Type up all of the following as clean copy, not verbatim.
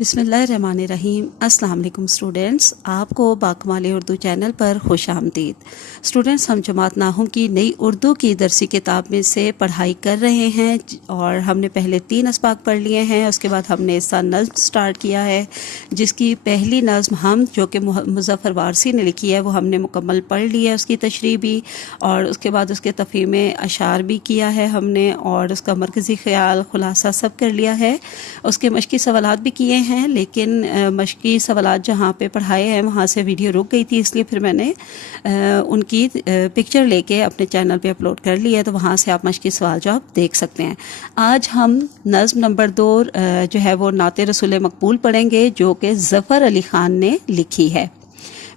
बिस्मिल्लाहिर्रहमानिर्रहीम। अस्सलाम वालेकुम स्टूडेंट्स, आपको बाकमाल उर्दू चैनल पर खुश आमदीद। स्टूडेंट्स, हम जमात नाहुम की नई उर्दू की दरसी किताब में से पढ़ाई कर रहे हैं और हमने पहले 3 असबाक पढ़ लिए हैं। उसके बाद हमने इसका नज़्म स्टार्ट किया है, जिसकी पहली नज़्म हम जो कि मुज़फ़्फ़र वारसी ने लिखी है वो हमने मुकम्मल पढ़ ली है, उसकी तशरीह भी, और उसके बाद उसके तफ़हीम अशार भी किया है हमने, और उसका मरकज़ी ख़याल खुलासा सब कर लिया है। उसके मशक़ी सवालात भी किए हैं, लेकिन मशक़ी सवालात जहाँ पे पढ़ाए हैं वहाँ से वीडियो रुक गई थी, इसलिए फिर मैंने उनकी पिक्चर लेके अपने चैनल पे अपलोड कर ली है, तो वहाँ से आप मशक़ी सवाल जवाब देख सकते हैं। आज हम नज़्म नंबर 2 जो है वो नाते रसूल मकबूल पढ़ेंगे, जो कि ज़फ़र अली ख़ान ने लिखी है।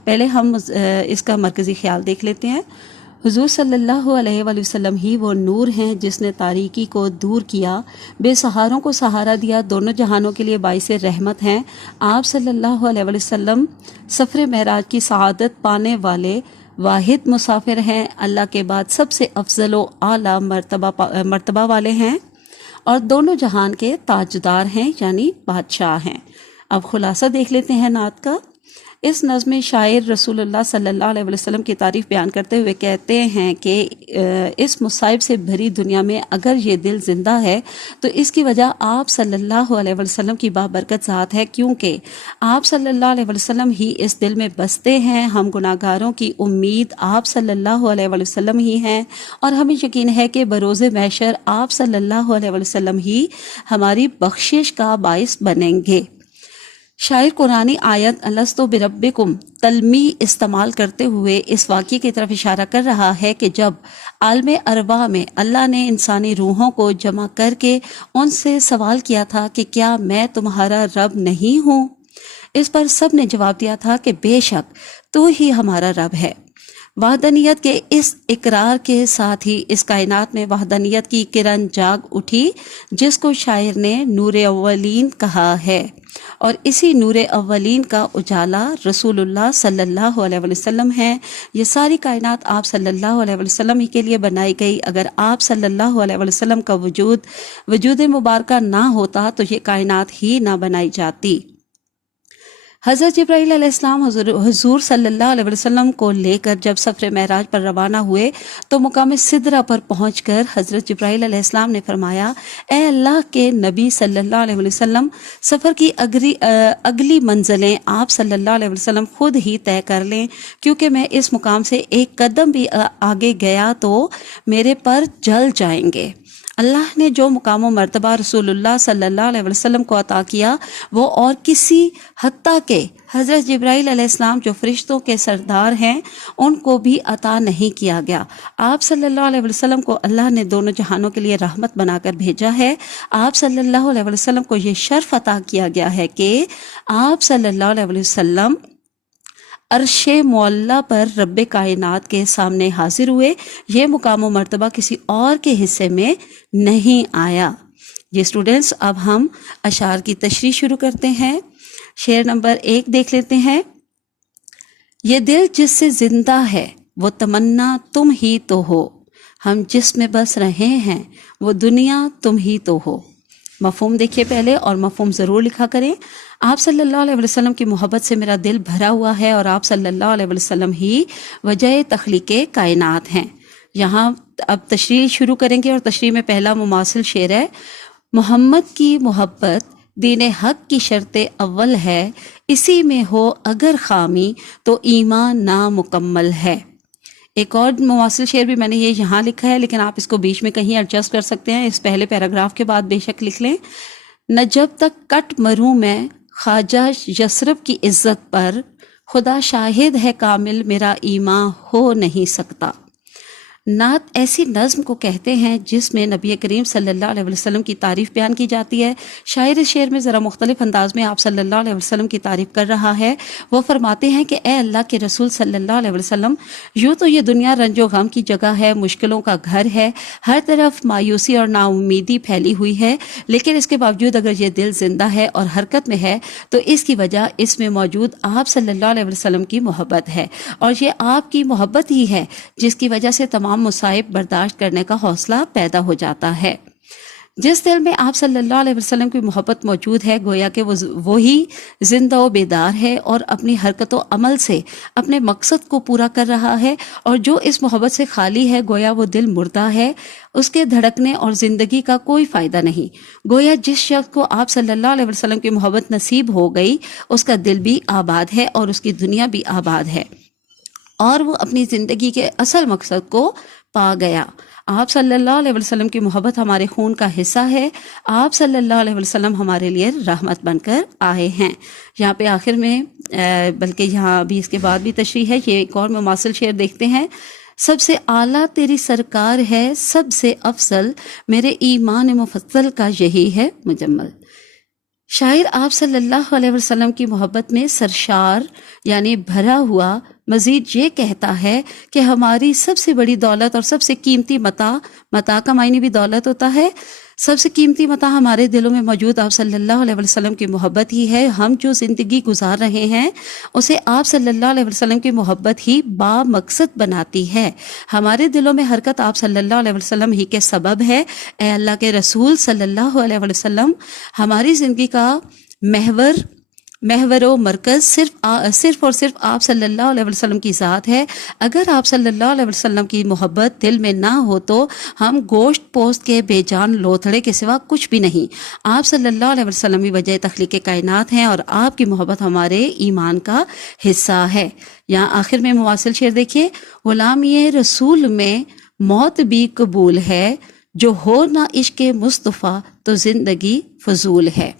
पहले हम इसका मरकज़ी ख़याल देख लेते हैं। हुज़ूर सल्लल्लाहु अलैहि वसल्लम ही वो नूर हैं जिसने तारीकी को दूर किया, बेसहारों को सहारा दिया, दोनों जहानों के लिए बाइस रहमत हैं। आप सल्लल्लाहु अलैहि वसल्लम सफ़र महराज की सआदत पाने वाले वाहिद मुसाफिर हैं, अल्लाह के बाद सबसे अफजल व आला मर्तबा वाले हैं और दोनों जहान के ताजदार हैं, यानी बादशाह हैं। अब खुलासा देख लेते हैं नात का। इस नज़्म में शायर रसूलुल्लाह सल्लल्लाहु अलैहि वसल्लम की तारीफ़ बयान करते हुए कहते हैं कि इस मुसाइब से भरी दुनिया में अगर ये दिल ज़िंदा है तो इसकी वजह आप सल्लल्लाहु अलैहि वसल्लम की बाबरकत ज़ात है, क्योंकि आप सल्लल्लाहु अलैहि वसल्लम ही इस दिल में बसते हैं। हम गुनाहगारों की उम्मीद आप सल्लल्लाहु अलैहि वसल्लम ही हैं और हमें यकीन है कि बरोज़े महशर आप सल्लल्लाहु अलैहि वसल्लम ही हमारी बख्शिश का बाइस बनेंगे। शायर कुरानी आयत अलस्तु बिरब्बिकुम तलमी इस्तेमाल करते हुए इस वाक़ये की तरफ इशारा कर रहा है कि जब आलम अरवा में अल्लाह ने इंसानी रूहों को जमा करके उनसे सवाल किया था कि क्या मैं तुम्हारा रब नहीं हूँ, इस पर सब ने जवाब दिया था कि बेशक तू ही हमारा रब है। वहदानियत के इस इकरार के साथ ही इस कायनात में वहदानियत की किरण जाग उठी, जिसको शायर ने नूर अव्वलीन कहा है, और इसी नूर अव्वलीन का उजाला रसूलुल्लाह सल्लल्लाहु अलैहि वसल्लम है। ये सारी कायनात आप सल्लल्लाहु अलैहि वसल्लम ही के लिए बनाई गई। अगर आप सल्लल्लाहु अलैहि वसल्लम का वजूद मुबारका ना होता तो ये कायनात ही ना बनाई जाती। हज़रत जिब्राईल अलैहिस्सलाम हुज़ूर सल्लल्लाहु अलैहि वसल्लम को लेकर जब सफ़र महराज पर रवाना हुए तो मुकाम सिदरा पर पहुंचकर हज़रत जिब्राईल अलैहिस्सलाम ने फरमाया, ए अल्लाह के नबी सल्लल्लाहु अलैहि वसल्लम, सफ़र की अगली मंजिलें आप सल्लल्लाहु अलैहि वसल्लम खुद ही तय कर लें, क्योंकि मैं इस मुकाम से एक कदम भी आगे गया तो मेरे पर जल जाएंगे। अल्लाह ने जो मुकाम मर्तबा रसूलुल्लाह सल्लल्लाहु अलैहि वसल्लम को अता किया वो और किसी हत्ता के हज़रत जिब्राईल अलैहिस्सलाम जो फरिश्तों के सरदार हैं उनको भी अता नहीं किया गया। आप सल्लल्लाहु अलैहि वसल्लम को अल्लाह ने दोनों जहानों के लिए रहमत बनाकर भेजा है। आप सल्लल्लाहु अलैहि वसल्लम को ये शर्फ अता किया गया है कि आप सल्लल्लाहु अलैहि वसल्लम अर्शे मुअल्ला पर रब्बे कायनात के सामने हाजिर हुए। ये मुकाम मर्तबा किसी और के हिस्से में नहीं आया। ये स्टूडेंट्स, अब हम अशार की तशरीह शुरू करते हैं। शेर नंबर 1 देख लेते हैं। ये दिल जिससे जिंदा है वो तमन्ना तुम ही तो हो, हम जिसमें बस रहे हैं वो दुनिया तुम ही तो हो। मफ़हूम देखिए पहले, और मफ़हूम ज़रूर लिखा करें। आप सल्लल्लाहु अलैहि वसल्लम की मोहब्बत से मेरा दिल भरा हुआ है और आप सल्लल्लाहु अलैहि वसल्लम ही वजह तख्लीक़े कायनात हैं। यहाँ अब तशरीह शुरू करेंगे और तशरीह में पहला मुमासिल शेर है। मोहम्मद की मोहब्बत दीन हक की शर्त अव्वल है, इसी में हो अगर खामी तो ईमान नामुकम्मल है। एक और मुवासिल शेर भी मैंने ये यहाँ लिखा है, लेकिन आप इसको बीच में कहीं एडजस्ट कर सकते हैं, इस पहले पैराग्राफ के बाद बेशक लिख लें। न जब तक कट मरूं मैं ख्वाजा यसरब की इज्जत पर, खुदा शाहिद है कामिल मेरा ईमान हो नहीं सकता। नात ऐसी नज़्म को कहते हैं जिसमें नबी करीम सल्लल्लाहु अलैहि वसल्लम की तारीफ़ बयान की जाती है। शायर इस शेर में ज़रा मुख्तलिफ अंदाज में आप सल्लल्लाहु अलैहि वसल्लम की तारीफ़ कर रहा है। वो फरमाते हैं कि ए अल्लाह के रसूल सल्लल्लाहु अलैहि वसल्लम, यूँ तो ये दुनिया रंजो गम की जगह है, मुश्किलों का घर है, हर तरफ मायूसी और नाउमीदी फैली हुई है, लेकिन इसके बावजूद अगर ये दिल ज़िंदा है और हरकत में है तो इसकी वजह इसमें मौजूद आप सल्लल्लाहु अलैहि वसल्लम की मोहब्बत है, और ये आपकी मोहब्बत ही है जिसकी वजह से तमाम मुसाइब बर्दाश्त करने का हौसला पैदा हो जाता है। جس دل میں آپ صلی اللہ علیہ وسلم کی محبت موجود ہے گویا کہ وہی زندہ و بیدار ہے اور اپنی حرکت و عمل سے اپنے مقصد کو پورا کر رہا ہے، اور جو اس محبت سے خالی ہے گویا وہ دل مردہ ہے، اس کے دھڑکنے اور زندگی کا کوئی فائدہ نہیں۔ گویا جس شخص کو آپ صلی اللہ علیہ وسلم کی محبت نصیب ہو گئی اس کا دل بھی آباد ہے اور اس کی دنیا بھی آباد ہے، اور وہ اپنی زندگی کے اصل مقصد کو پا گیا۔ آپ صلی اللہ علیہ وسلم کی محبت ہمارے خون کا حصہ ہے، آپ صلی اللہ علیہ وسلم ہمارے لیے رحمت بن کر آئے ہیں۔ یہاں پہ آخر میں بلکہ یہاں ابھی اس کے بعد بھی تشریح ہے، یہ ایک اور مماثل شعر دیکھتے ہیں۔ سب سے اعلیٰ تیری سرکار ہے، سب سے افضل میرے ایمان مفضل کا یہی ہے مجمل۔ شاعر آپ صلی اللہ علیہ وسلم کی محبت میں سرشار یعنی بھرا ہوا مزید یہ کہتا ہے کہ ہماری سب سے بڑی دولت اور سب سے قیمتی متاع کا معنی بھی دولت ہوتا ہے، سب سے قیمتی متاع ہمارے دلوں میں موجود آپ صلی اللہ علیہ وسلم کی محبت ہی ہے۔ ہم جو زندگی گزار رہے ہیں اسے آپ صلی اللہ علیہ وسلم کی محبت ہی با مقصد بناتی ہے۔ ہمارے دلوں میں حرکت آپ صلی اللہ علیہ وسلم ہی کے سبب ہے۔ اے اللہ کے رسول صلی اللہ علیہ وسلم، ہماری زندگی کا محور و مرکز صرف اور صرف آپ صلی اللہ علیہ وسلم کی ذات ہے۔ اگر آپ صلی اللہ علیہ وسلم کی محبت دل میں نہ ہو تو ہم گوشت پوست کے بے جان لوتھڑے کے سوا کچھ بھی نہیں۔ آپ صلی اللہ علیہ وسلم ہی وجہ تخلیق کائنات ہیں اور آپ کی محبت ہمارے ایمان کا حصہ ہے۔ یہاں آخر میں مواصل شعر دیکھیے، غلامی رسول میں موت بھی قبول ہے، جو ہو نہ عشق مصطفیٰ تو زندگی فضول ہے۔